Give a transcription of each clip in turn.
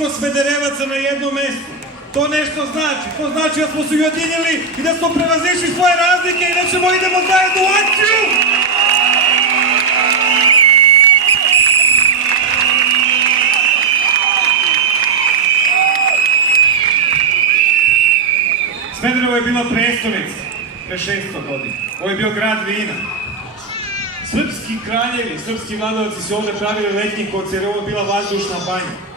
toliko Smederevaca na jednom mestu. To nešto znači. To znači da smo se ujedinili i da smo prevazišli svoje razlike i da ćemo idemo zajedno u akciju! Smederevo je bila prestonica pre 600 godina. Ovo je bio grad vina. Srpski kraljevi, srpski vladavci su ovde pravili letnjikovce jer ovo je bila vazdušna banja.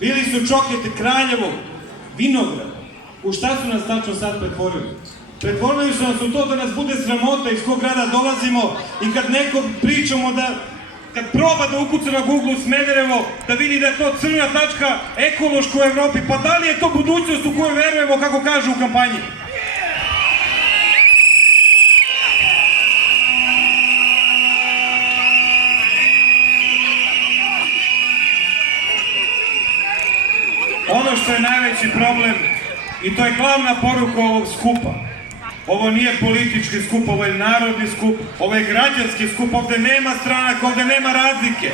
Bili su čokete Kraljevo, vinograd. U šta su nas tačno sad pretvorili? Pretvorili su nas u to da nas bude sramota iz kog grada dolazimo i kad neko pričamo da kad proba da ukuca na Google Smederevo, da vidi da je to crna tačka ekološka u Evropi, pa da li je to budućnost u koju verujemo, kako kažu u kampanji? Ono što je najveći problem, i to je glavna poruka ovog skupa, ovo nije politički skup, ovo je narodni skup, ovo je građanski skup, ovde nema stranaka, ovde nema razlike.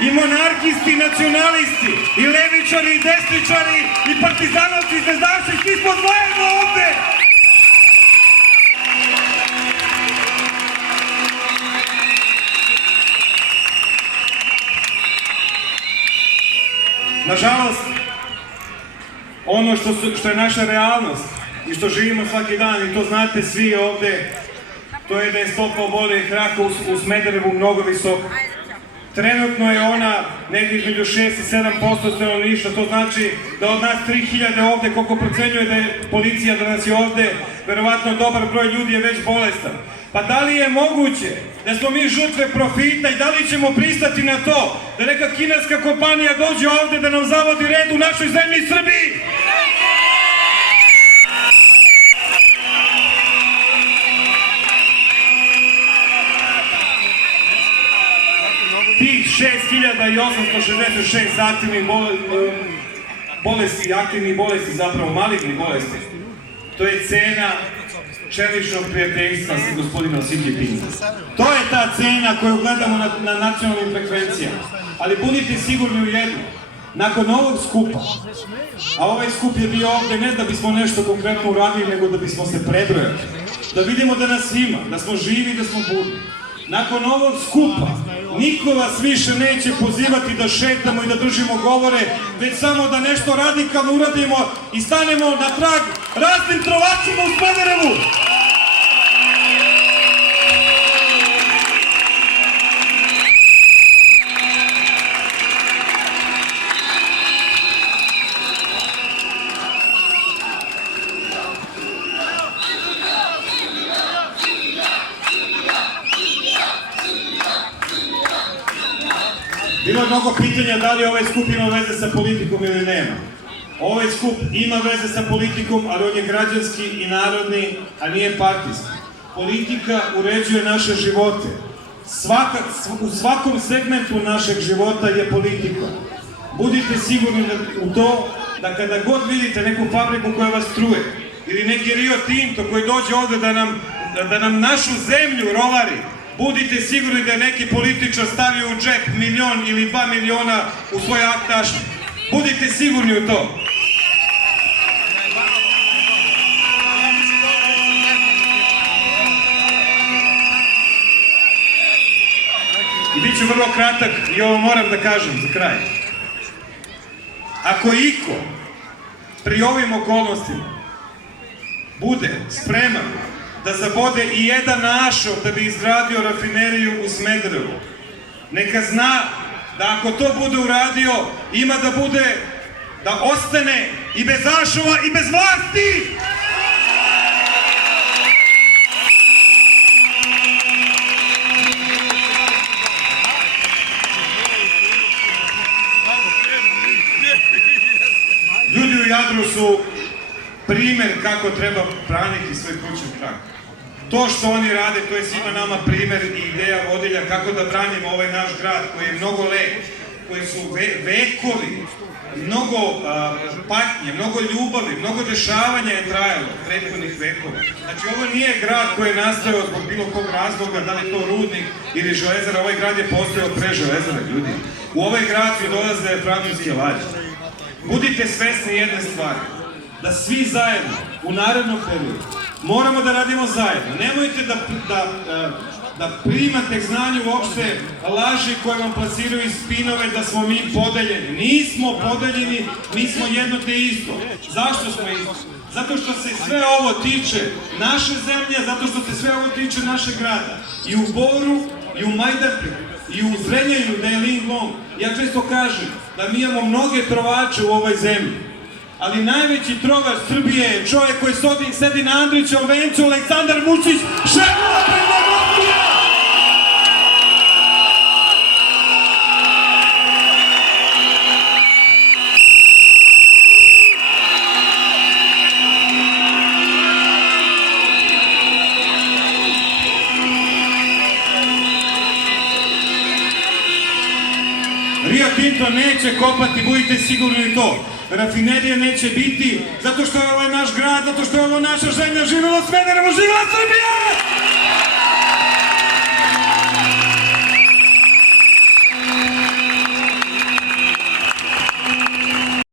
I monarhisti, i nacionalisti, i levičari, i desničari, i partizanovci, i zvezdarci, svi smo zajedno ovde! Nažalost, ono što je naša realnost i što živimo svaki dan, i to znate svi ovde, to je da je stopa obolelih raka u Smederevu mnogo visoka. Trenutno je ona negdje između 6 i 7% stanovništva, to znači da od nas 3000 ovde, koliko procenjuje da je policija da nas je ovde, verovatno dobar broj ljudi je već bolestan. Pa da li je moguće da smo mi žrtve profita i da li ćemo pristati na to da neka kineska kompanija dođe ovde da nam zavodi red u našoj zemlji Srbiji? Tih 6866 aktivnih bolesti, zapravo malignih bolesti, to je cena čeličnog prijateljstva sa gospodinom Xi Jinpingom. To je ta cena koju gledamo na nacionalnim frekvencijama. Ali budite sigurni u jedno, nakon ovog skupa, a ovaj skup je bio ovde ne da bismo nešto konkretno uradili, nego da bismo se prebrojali, da vidimo da nas ima, da smo živi i da smo budni. Nakon ovog skupa, niko vas više neće pozivati da šetamo i da držimo govore, već samo da nešto radikalno uradimo i stanemo na trag raznim trovacima u Smederevu! Bilo je mnogo pitanja da li ovaj skup ima veze sa politikom ili nema. Ovaj skup ima veze sa politikom, ali on je građanski i narodni, a nije partijski. Politika uređuje naše živote. U svakom segmentu našeg života je politika. Budite sigurni u to da kada god vidite neku fabriku koja vas truje, ili neki Rio Tinto koji dođe ovde da nam našu zemlju rovari, budite sigurni da je neki političar stavio u džep 1 ili 2 miliona u svoj akt tašni. Budite sigurni u to. I bit ću vrlo kratak i ovo moram da kažem za kraj. Ako iko pri ovim okolnostima bude spreman da zabode i jedan ašov da bi izgradio rafineriju u Smederevu, neka zna da ako to bude uradio, ima da ostane i bez ašova i bez vlasti! Ljudi u Jadru su primer kako treba braniti svoj kućni prag. To što oni rade, to je svima nama primer i ideja vodilja kako da branimo ovaj naš grad koji je mnogo lep, koji su vekovi, mnogo patnje, mnogo ljubavi, mnogo dešavanja je trajalo prethodnih vekova. Znači ovo nije grad koji je nastajao zbog bilo kog razloga, da li to Rudnik ili Železara, ovaj grad je postojao pre Železare, ljudi. U ovaj grad su dolaze francuske lađe. Budite svesni jedne stvari, da svi zajedno u narednom periodu moramo da radimo zajedno. Nemojte da primate k znanju uopšte laži koje vam plasiraju iz spinove da smo mi podeljeni. Nismo podeljeni, mi smo jedno te isto. Zašto smo isto? Zato što se sve ovo tiče naše zemlje, zato što se sve ovo tiče našeg grada. I u Boru, i u Majdanpeku, i u Zrenjaninu, da je Linglong. Ja često kažem da mi imamo mnoge trovače u ovoj zemlji. Ali najveći trovač Srbije je čovjek koji sedi na Andrićevom vencu, Aleksandar Vučić, šef napredne Srbije! Rio Tinto neće kopati, budite sigurni u to. Rafinerije neće biti, zato što je ovo naš grad, zato što je ovo naša zemlja. Živjelo Smederevo, živjela Srbija!